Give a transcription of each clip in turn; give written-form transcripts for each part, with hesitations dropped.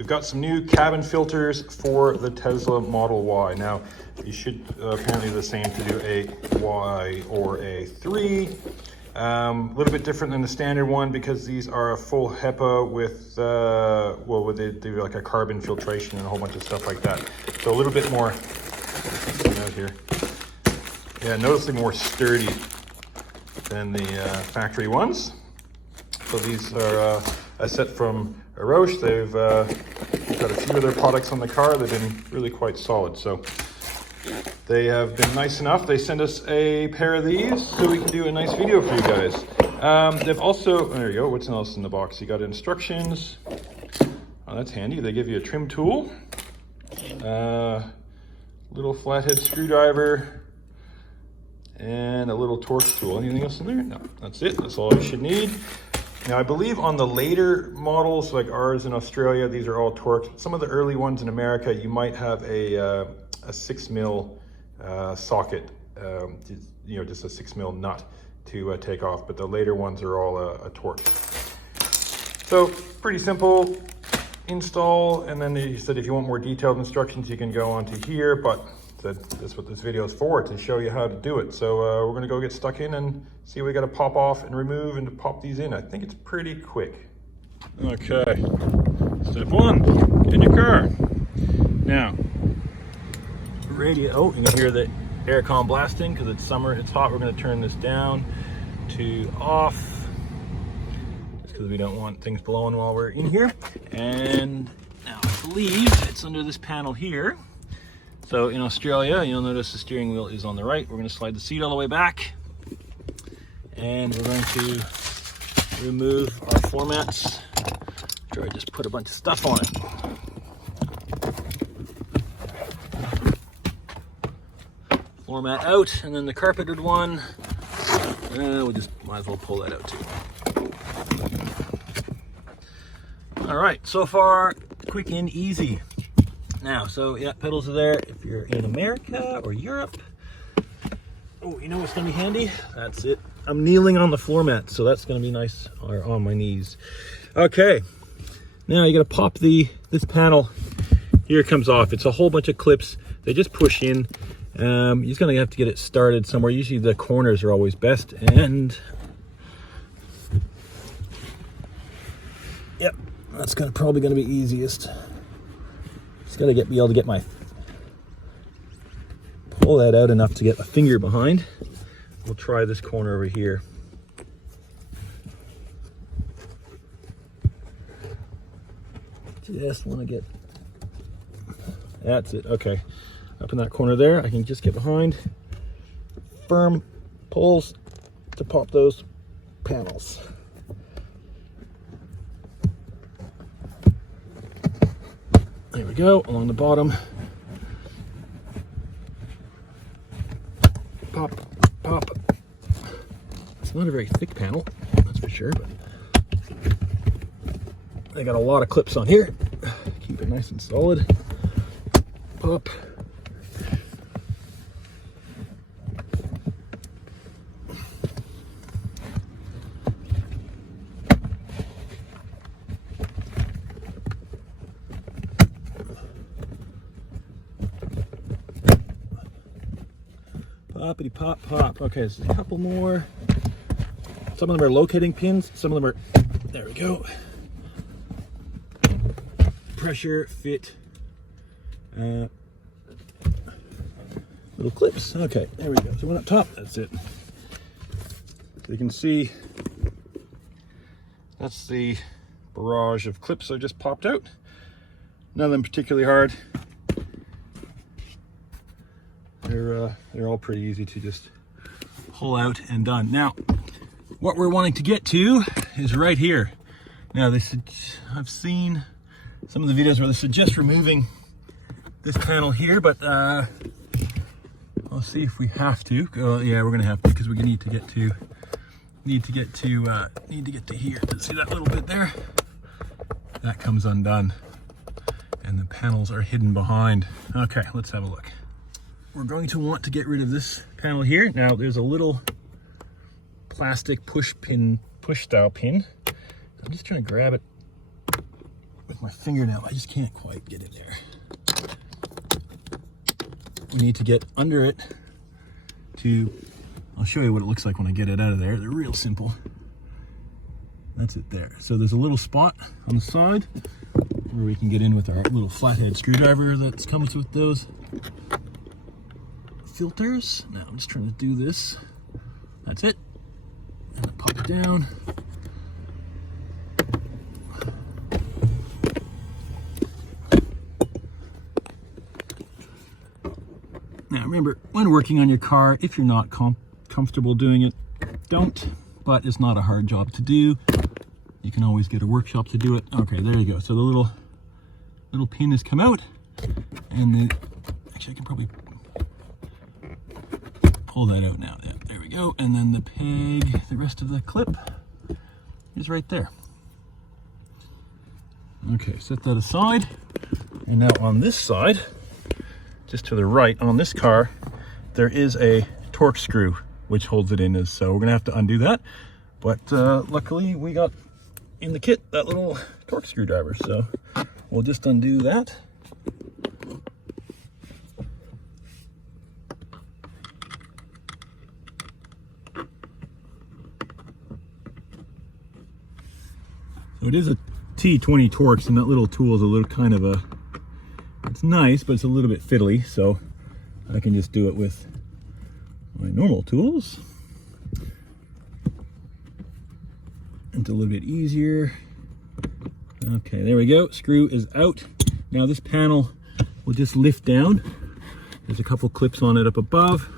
we've got some new cabin filters for the Tesla Model Y. Now, you should apparently the same to do a Y or a 3. A little bit different than the standard one because these are a full HEPA with, well, they do like a carbon filtration and a whole bunch of stuff like that. So a little bit more, out here. Yeah, noticeably more sturdy than the factory ones. So these are a set from Arcoche. They've got a few of their products on the car. They've been really quite solid. So they have been nice enough. They send us a pair of these so we can do a nice video for you guys. They've also, there you go, what's else in the box? You got instructions. Oh, that's handy. They give you a trim tool, little flathead screwdriver, and a little torque tool. Anything else in there? No, that's it. That's all you should need. Now, I believe on the later models, like ours in Australia, these are all torqued. Some of the early ones in America, you might have a 6mm socket, you know, just a 6mm nut to take off, but the later ones are all a torque. So pretty simple install, and then he said if you want more detailed instructions, you can go onto here, but that's what this video is for, to show you how to do it. So we're gonna go get stuck in and see what we gotta pop off and remove and to pop these in. I think it's pretty quick. Okay, step 1, get in your car. Now, radio, oh, you can hear the aircon blasting because it's summer, it's hot. We're gonna turn this down to off, just because we don't want things blowing while we're in here. And now I believe it's under this panel here. So in Australia, you'll notice the steering wheel is on the right. We're going to slide the seat all the way back. And we're going to remove our floor mats. After I just put a bunch of stuff on it. Floor mat out, and then the carpeted one, we just might as well pull that out too. All right, so far, quick and easy. Now, so yeah, pedals are there if you're in America or Europe. Oh, you know what's gonna be handy? That's it. I'm kneeling on the floor mat, so that's gonna be nice, or on my knees. Okay, now you gotta pop this panel. Here it comes off. It's a whole bunch of clips. They just push in. You're just gonna have to get it started somewhere. Usually the corners are always best, and yep, that's probably gonna be easiest. Just gotta be able to get pull that out enough to get my finger behind. We'll try this corner over here. Just want to get, that's it, okay. Up in that corner there, I can just get behind. Firm pulls to pop those panels. There we go, along the bottom. Pop, pop. It's not a very thick panel, that's for sure, but they got a lot of clips on here. Keep it nice and solid. Pop. Poppity pop pop. Okay, so a couple more. Some of them are locating pins. Some of them are, there we go. Pressure fit. Little clips. Okay, there we go. So one up top. That's it. So you can see that's the barrage of clips that just popped out. None of them particularly hard. They're all pretty easy to just pull out and done. Now, what we're wanting to get to is right here. Now, I've seen some of the videos where they suggest removing this panel here, but I'll see if we have to. Yeah, we're gonna have to because we need to get to here. See that little bit there? That comes undone, and the panels are hidden behind. Okay, let's have a look. We're going to want to get rid of this panel here. Now there's a little plastic push style pin. I'm just trying to grab it with my fingernail, I just can't quite get in there. We need to get under it to, I'll show you what it looks like when I get it out of there. They're real simple. That's it there. So there's a little spot on the side where we can get in with our little flathead screwdriver that comes with those filters. Now I'm just trying to do this. That's it. And then pop it down. Now remember, when working on your car, if you're not comfortable doing it, don't. But it's not a hard job to do. You can always get a workshop to do it. Okay, there you go. So the little pin has come out, and actually I can probably pull that out now. Yeah, there we go. And then the peg, the rest of the clip is right there. Okay, set that aside. And now on this side, just to the right on this car, there is a torque screw which holds it in. So we're gonna have to undo that. But luckily we got in the kit that little torque screwdriver. So we'll just undo that. So it is a T20 Torx, and that little tool is a little kind of a, it's nice, but it's a little bit fiddly. So I can just do it with my normal tools. It's a little bit easier. Okay, there we go. Screw is out. Now this panel will just lift down. There's a couple clips on it up above.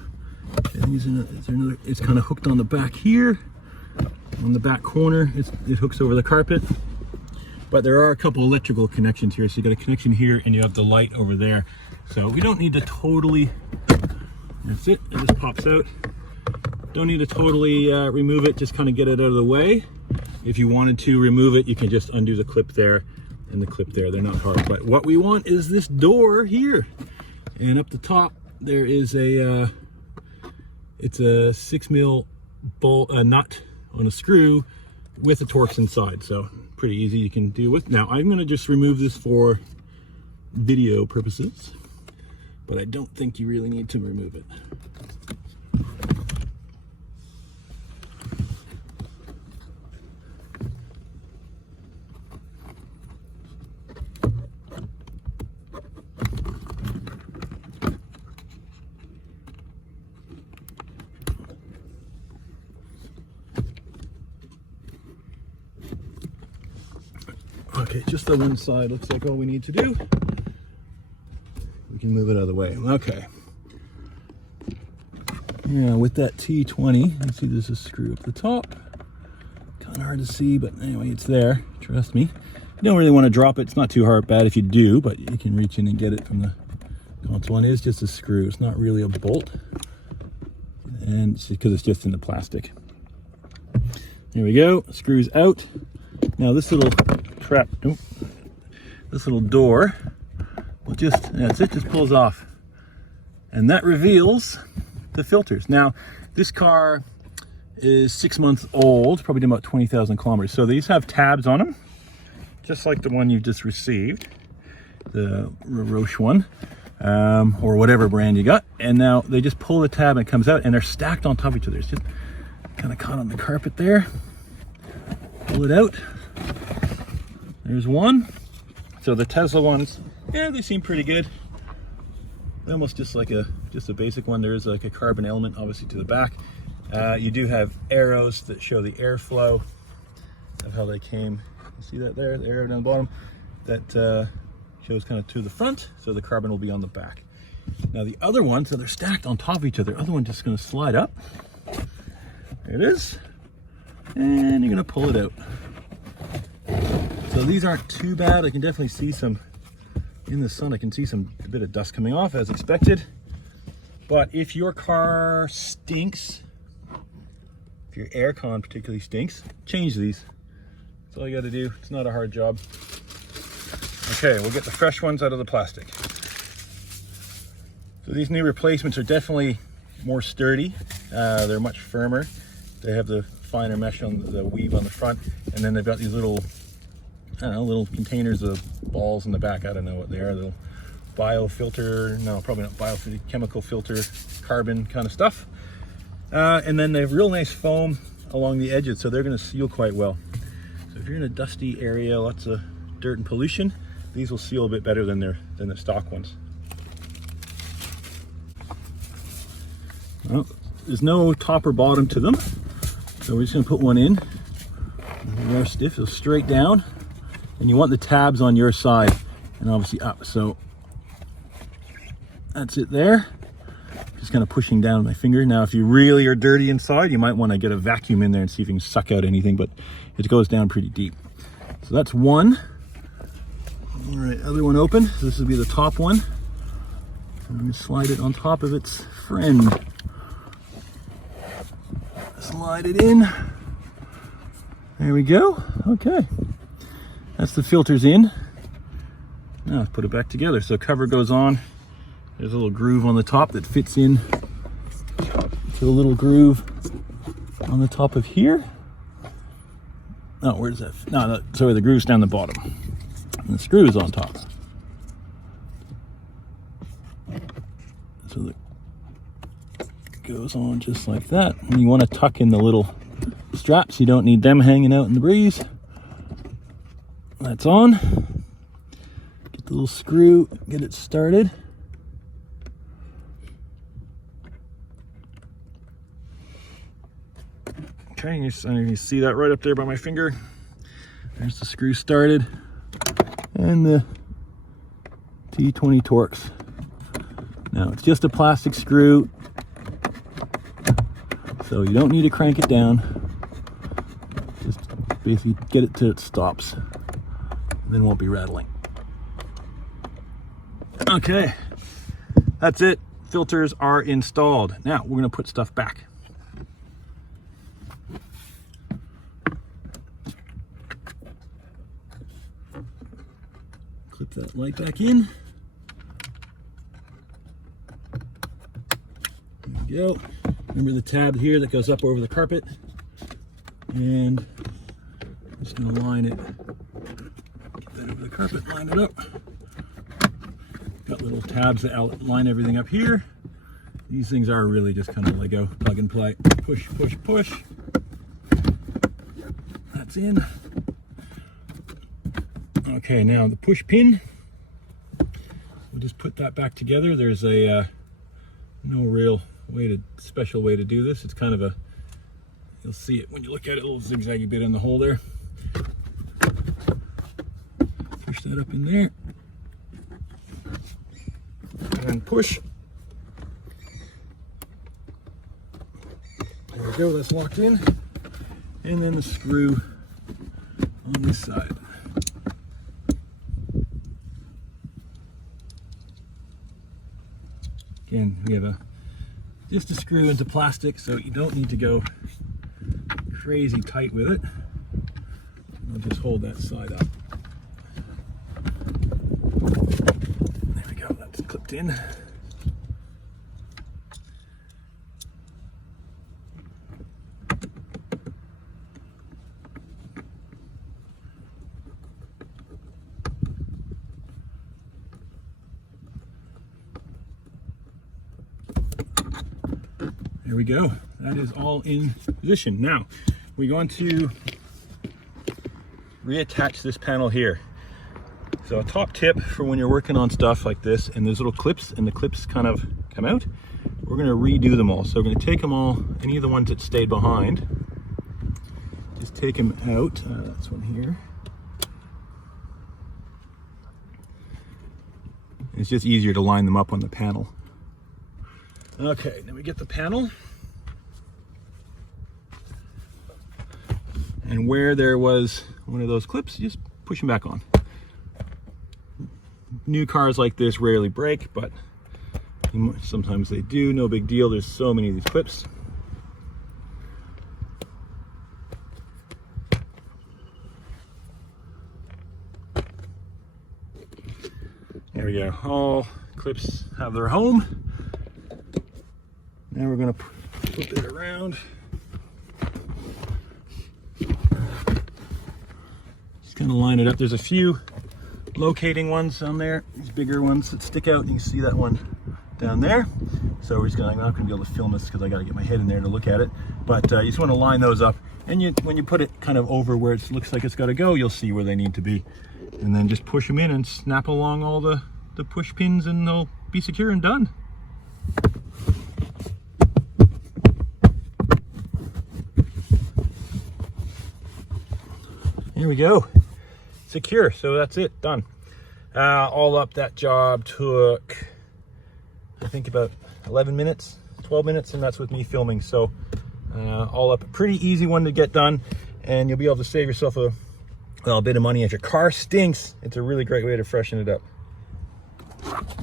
And it's kind of hooked on the back here. On the back corner, it hooks over the carpet. But there are a couple electrical connections here. So you got a connection here and you have the light over there. So we don't need to totally, that's it, it just pops out. Don't need to totally remove it, just kind of get it out of the way. If you wanted to remove it, you can just undo the clip there and the clip there. They're not hard, but what we want is this door here. And up the top, there is a, it's a 6mm bolt, nut on a screw with a Torx inside. So pretty easy, you can deal with. Now I'm gonna just remove this for video purposes, but I don't think you really need to remove it. Okay, just the one side looks like all we need to do. We can move it out of the way. Okay. Yeah, with that T20, you see there's a screw up the top. Kind of hard to see, but anyway, it's there. Trust me. You don't really want to drop it. It's not too hard bad if you do, but you can reach in and get it from the console. And it is just a screw. It's not really a bolt. And it's because it's just in the plastic. There we go. Screws out. Now this little trap, this little door will just, that's it, just pulls off. And that reveals the filters. Now, this car is 6 months old, probably done about 20,000 kilometers. So these have tabs on them, just like the one you just received, the Arcoche one, or whatever brand you got. And now they just pull the tab and it comes out, and they're stacked on top of each other. It's just kind of caught on the carpet there. Pull it out. There's one. So the Tesla ones, yeah, they seem pretty good. They're almost just like a basic one. There's like a carbon element obviously to the back. You do have arrows that show the airflow of how they came. You see that there, the arrow down the bottom, that shows kind of to the front, so the carbon will be on the back. Now the other ones, so they're stacked on top of each other. The other one's just going to slide up. There it is, and you're going to pull it out. So these aren't too bad. I can definitely see some in the sun. I can see a bit of dust coming off as expected. But if your car stinks, if your aircon particularly stinks, change these. That's all you got to do. It's not a hard job. Okay, we'll get the fresh ones out of the plastic. So these new replacements are definitely more sturdy. They're much firmer. They have the finer mesh on the weave on the front, and then they've got these little don't know, little containers of balls in the back. I don't know what they are. Little biofilter, no, probably not biofilter, chemical filter, carbon kind of stuff. And then they have real nice foam along the edges, so they're going to seal quite well. So if you're in a dusty area, lots of dirt and pollution, these will seal a bit better than the stock ones. Well, there's no top or bottom to them, so we're just going to put one in. They're stiff, so straight down, and you want the tabs on your side and obviously up. So that's it there. Just kind of pushing down my finger. Now, if you really are dirty inside, you might want to get a vacuum in there and see if you can suck out anything, but it goes down pretty deep. So that's one. All right, other one open. So this will be the top one. I'm going to slide it on top of its friend. Slide it in. There we go. Okay. That's the filters in. Now let's put it back together. So cover goes on. There's a little groove on the top that fits in to a little groove on the top of here. Oh, where's that? No, sorry, the groove's down the bottom. And the screw is on top. So it goes on just like that. And you want to tuck in the little straps. You don't need them hanging out in the breeze. That's on. Get the little screw, get it started. Okay, you see that right up there by my finger. There's the screw started. And the T20 Torx. Now it's just a plastic screw, so you don't need to crank it down. Just basically get it till it stops, and then it won't be rattling. Okay, that's it. Filters are installed. Now we're going to put stuff back. Clip that light back in. There we go. Remember the tab here that goes up over the carpet, and I'm just going to line it. Get that over the carpet, line it up. Got little tabs that line everything up here. These things are really just kind of Lego, plug and play. Push, push, push. That's in. Okay, now the push pin. We'll just put that back together. There's a no real special way to do this. It's kind of a, you'll see it when you look at it, a little zigzaggy bit in the hole there. Push that up in there. And push. There we go, that's locked in. And then the screw on this side. Again, we have just a screw into plastic, so you don't need to go crazy tight with it. I'll just hold that side up. There we go, that's clipped in. There we go. That is all in position. Now, we're going to reattach this panel here. So a top tip for when you're working on stuff like this, and there's little clips, and the clips kind of come out, we're going to redo them all. So we're going to take them all, any of the ones that stayed behind, just take them out. That's one here. It's just easier to line them up on the panel. Okay, then we get the panel. And where there was one of those clips, you just push them back on. New cars like this rarely break, but sometimes they do, no big deal. There's so many of these clips. There we go, all clips have their home. Now we're going to flip it around. Just kind of line it up. There's a few locating ones on there, these bigger ones that stick out. You can see that one down there. So I'm not going to be able to film this because I got to get my head in there to look at it. But you just want to line those up, and when you put it kind of over where it looks like it's got to go, you'll see where they need to be. And then just push them in and snap along all the push pins, and they'll be secure and done. Here we go, secure. So that's it, done. All up, that job took, I think, about 11 minutes, 12 minutes, and that's with me filming. So all up, a pretty easy one to get done, and you'll be able to save yourself a bit of money. If your car stinks, it's a really great way to freshen it up.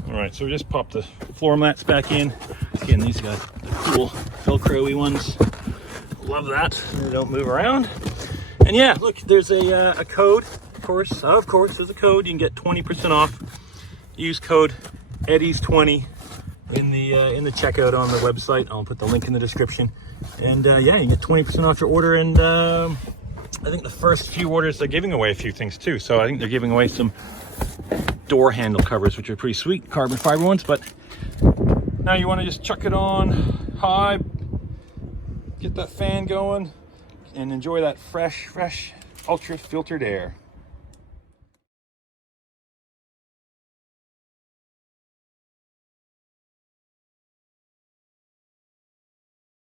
All right, so we just popped the floor mats back in. Again, these got the cool Velcro-y ones. Love that, they don't move around. And yeah, look, there's a code, of course, there's a code. You can get 20% off. Use code Eddies20 in the checkout on the website. I'll put the link in the description. And yeah, you can get 20% off your order. And I think the first few orders, they're giving away a few things too. So I think they're giving away some door handle covers, which are pretty sweet, carbon fiber ones. But now you want to just chuck it on high, get that fan going, and enjoy that fresh, ultra filtered air.